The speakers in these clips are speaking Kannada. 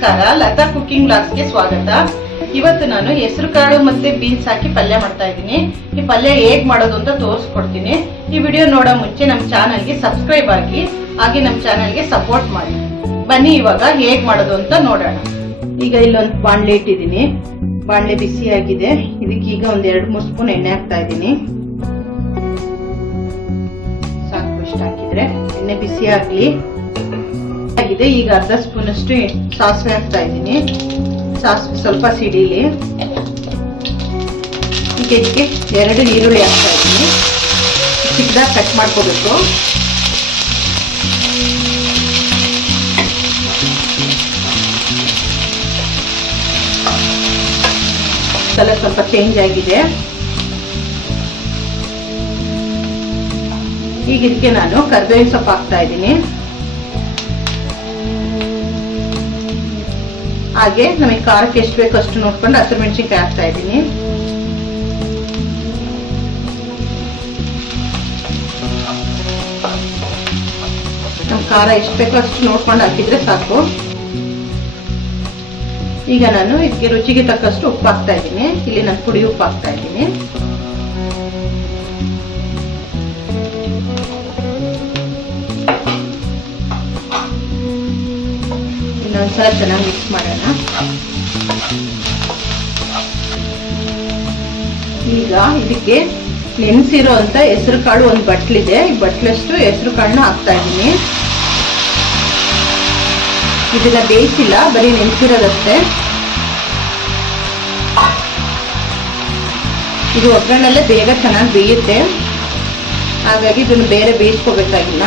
ನಮಸ್ಕಾರ, ಲತಾ ಕುಕಿಂಗ್ ಬ್ಲಾಗ್ಸ್ಗೆ ಸ್ವಾಗತ. ಇವತ್ತು ನಾನು ಹೆಸರು ಕಾಳು ಮತ್ತೆ ಬೀನ್ಸ್ ಹಾಕಿ ಪಲ್ಯ ಮಾಡ್ತಾ ಇದ್ದೀನಿ. ಈ ಪಲ್ಯ ಹೇಗ್ ಮಾಡೋದು ಅಂತ ತೋರಿಸ್ಕೊಡ್ತೀನಿ. ಈ ವಿಡಿಯೋ ನೋಡೋ ಮುಂಚೆ ನಮ್ಮ ಚಾನಲ್ಗೆ ಸಬ್ಸ್ಕ್ರೈಬ್ ಆಗಿ, ಹಾಗೆ ನಮ್ಮ ಚಾನಲ್ಗೆ ಸಪೋರ್ಟ್ ಮಾಡಿ. ಬನ್ನಿ ಇವಾಗ ಹೇಗ್ ಮಾಡೋದು ಅಂತ ನೋಡೋಣ. ಈಗ ಇಲ್ಲೊಂದು ಬಾಣಲೆ ಇಟ್ಟಿದ್ದೀನಿ. ಬಾಣಲೆ ಬಿಸಿ ಆಗಿದೆ. ಇದಕ್ಕೆ ಈಗ ಒಂದ್ 2-3 ಸ್ಪೂನ್ ಎಣ್ಣೆ ಹಾಕ್ತಾ ಇದ್ದೀನಿ. ಸಾಕು, ಇಷ್ಟ ಹಾಕಿದ್ರೆ ಎಣ್ಣೆ ಬಿಸಿ ಆಗ್ಲಿ. ಈಗ ಅರ್ಧ ಸ್ಪೂನ್ ಅಷ್ಟು ಸಾಸಿವೆ ಹಾಕ್ತಾ ಇದ್ದೀನಿ. ಸಾಸಿವೆ ಸ್ವಲ್ಪ ಸಿಡಿಲಿ. ಈಗ ಇದಕ್ಕೆ 2 ಈರುಳ್ಳಿ ಹಾಕ್ತಾ ಇದ್ದೀನಿ. ಚಿಕ್ಕದಾಗಿ ಕಟ್ ಮಾಡ್ಕೋಬೇಕು. ಕಲರ್ ಸ್ವಲ್ಪ ಚೇಂಜ್ ಆಗಿದೆ. ಈಗ ಇದಕ್ಕೆ ನಾನು ಕರಿಬೇವಿನ ಸೊಪ್ಪು ಹಾಕ್ತಾ ಇದ್ದೀನಿ. ಹಾಗೆ ನಮಗೆ ಖಾರಕ್ಕೆ ಎಷ್ಟು ಬೇಕು ಅಷ್ಟು ನೋಡ್ಕೊಂಡು ಹಸಿರು ಮೆಣಸಿನ್ಕಾಯಿ ಹಾಕ್ತಾ ಇದ್ದೀನಿ. ನಮ್ಮ ಖಾರ ಎಷ್ಟು ಬೇಕೋ ಅಷ್ಟು ನೋಡ್ಕೊಂಡು ಹಾಕಿದ್ರೆ ಸಾಕು. ಈಗ ನಾನು ಇದಕ್ಕೆ ರುಚಿಗೆ ತಕ್ಕಷ್ಟು ಉಪ್ಪು ಹಾಕ್ತಾ ಇದ್ದೀನಿ. ಇಲ್ಲಿ ನಾನು ಪುಡಿ ಉಪ್ಪು ಹಾಕ್ತಾ ಇದ್ದೀನಿ. ಇನ್ನೊಂದ್ಸಲ ಚೆನ್ನಾಗಿ ಮಿಕ್ಸ್ ಮಾಡೋಣ. ಈಗ ಇದಕ್ಕೆ ನೆನೆಸಿರೋ ಅಂತ ಹೆಸರು ಕಾಳು ಒಂದು ಬಟ್ಲಿದೆ. ಈ ಬಟ್ಲಷ್ಟು ಹೆಸರು ಕಾಳನ್ನ ಹಾಕ್ತಾ ಇದ್ದೀನಿ. ಇದನ್ನ ಬೇಯಿಸಿಲ್ಲ, ಬರೀ ನೆನೆಸಿರೋದಷ್ಟೇ. ಇದು ಒಗ್ಗರಣೆಲ್ಲೇ ಬೇಗ ಚೆನ್ನಾಗಿ ಬೇಯುತ್ತೆ. ಹಾಗಾಗಿ ಇದನ್ನು ಬೇರೆ ಬೇಯಿಸ್ಕೋಬೇಕಾಗಿಲ್ಲ,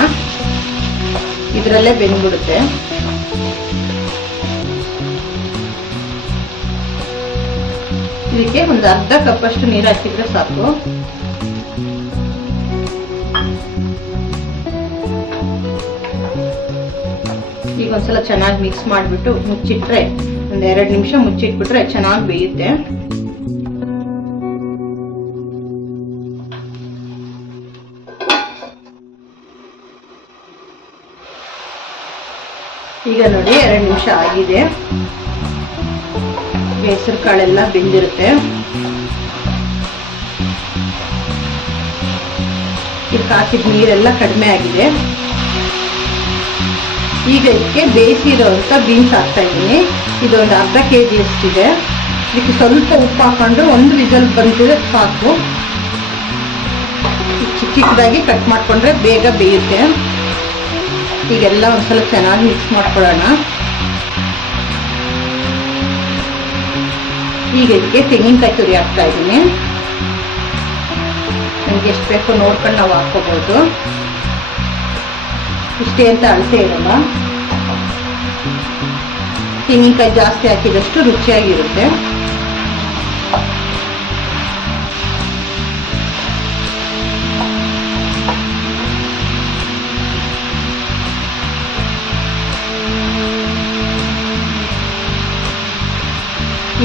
ಇದರಲ್ಲೇ ಬೆಂದ್ಬಿಡುತ್ತೆ. ಇದಕ್ಕೆ ಒಂದು ಅರ್ಧ ಕಪ್ ಅಷ್ಟು ನೀರು ಹಾಕಿದ್ರೆ ಸಾಕು. ಈಗ ಒಂದ್ಸಲ ಚೆನ್ನಾಗಿ ಮಿಕ್ಸ್ ಮಾಡಿಬಿಟ್ಟು ಮುಚ್ಚಿಟ್ರೆ, ಒಂದ್ 2 ನಿಮಿಷ ಮುಚ್ಚಿಟ್ಬಿಟ್ರೆ ಚೆನ್ನಾಗಿ ಬೇಯುತ್ತೆ. ಈಗ ನೋಡಿ 2 ನಿಮಿಷ ಆಗಿದೆ. ಹೆಸರು ಕಾಳೆಲ್ಲ ಬೆಂದಿರುತ್ತೆ. ಇದಕ್ಕೆ ಹಾಕಿದ ನೀರೆಲ್ಲ ಕಡಿಮೆ ಆಗಿದೆ. ಈಗ ಇದಕ್ಕೆ ಬೇಯಿಸಿರೋಂಥ ಬೀನ್ಸ್ ಹಾಕ್ತಾ ಇದ್ದೀನಿ. ಇದೊಂದು ಅರ್ಧ kg ಅಷ್ಟಿದೆ. ಇದಕ್ಕೆ ಸ್ವಲ್ಪ ಉಪ್ಪು ಹಾಕೊಂಡು 1 ವಿಸಲ್ ಬಂದಿದ್ರೆ ಸಾಕು. ಚಿಕ್ಕದಾಗಿ ಕಟ್ ಮಾಡ್ಕೊಂಡ್ರೆ ಬೇಗ ಬೇಯುತ್ತೆ. ಈಗೆಲ್ಲ ಒಂದ್ಸಲ ಚೆನ್ನಾಗಿ ಮಿಕ್ಸ್ ಮಾಡ್ಕೊಳ್ಳೋಣ. ಈಗ ಇದಕ್ಕೆ ತೆಂಗಿನಕಾಯಿ ತುರಿ ಹಾಕ್ತಾ ಇದ್ದೀನಿ. ನಮ್ಗೆ ಎಷ್ಟು ಬೇಕೋ ನೋಡ್ಕೊಂಡು ನಾವು ಹಾಕೋಬಹುದು. ಇಷ್ಟೇ ಅಂತ ಅಳತೆ ಇರಲ್ಲ. ತೆಂಗಿನಕಾಯಿ ಜಾಸ್ತಿ ಹಾಕಿದಷ್ಟು ರುಚಿಯಾಗಿರುತ್ತೆ.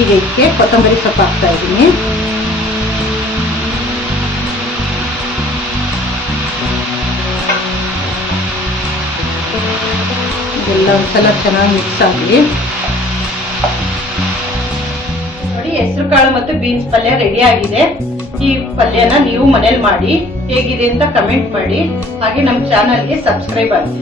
ಈಗ ಇದಕ್ಕೆ ಕೊತ್ತಂಬರಿ ಸೊಪ್ಪು ಹಾಕ್ತಾ ಇದ್ದೀನಿ. ಇದೆಲ್ಲ ಒಂದ್ಸಲ ಚೆನ್ನಾಗಿ ಮಿಕ್ಸ್ ಆಗಲಿ. ನೋಡಿ, ಹೆಸರು ಕಾಳು ಮತ್ತು ಬೀನ್ಸ್ ಪಲ್ಯ ರೆಡಿ ಆಗಿದೆ. ಈ ಪಲ್ಯನ ನೀವು ಮನೇಲಿ ಮಾಡಿ ಹೇಗಿದೆ ಅಂತ ಕಮೆಂಟ್ ಮಾಡಿ. ಹಾಗೆ ನಮ್ಮ ಚಾನಲ್ಗೆ ಸಬ್ಸ್ಕ್ರೈಬ್ ಆಗಿ.